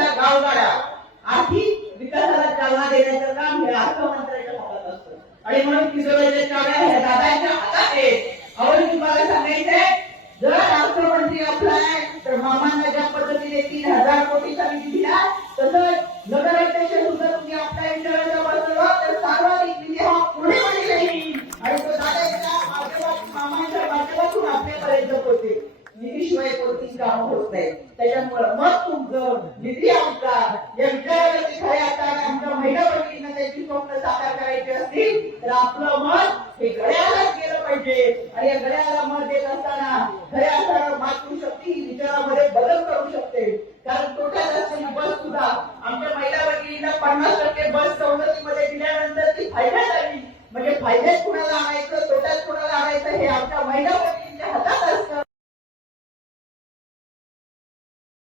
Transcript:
देशाच्या गावगाड्या आर्थिक विकासाला चालना देण्याचं काम हे अर्थमंत्र्याच्या हातात असतं. आणि म्हणून तिजोरीच्या चाव्या ह्या दादांच्या हातात आहेत. अहो तुम्हाला सांगायचंय जर अर्थमंत्री असलाय तर मामांना ज्या पद्धतीने तीन हजार कोटीचा निधी दिला तसंच नगराध्यक्ष सुद्धा तुम्ही आपल्या इंटरव्ह्यूला बसलो तर सार्वजनिक निधी हा पुढे मध्ये येईल आणि तो दादाच्या माध्यमातून मामांच्या माध्यमातून आपल्यापर्यंत पोहोचेल. निधीशिवाय कोणतीच कामं होत नाही. त्याच्यामुळं मग तुमचं निधी आमचा यांच्यावर तिथे आता आमच्या महिलावर स्वप्न साकार करायची असतील तर आपलं मत हे घड्याळात गेलं पाहिजे. आणि या घड्याळाला मत देत असताना खऱ्या अर्थानं मातृशक्ती ही विचारामध्ये बदल करू शकते. कारण तोट्यात असलेली बस सुद्धा आमच्या महिला वर्गिणींना पन्नास टक्के बस सवलतीमध्ये दिल्यानंतर ती फायद्यात आली. म्हणजे फायद्यात कुणाला आणायचं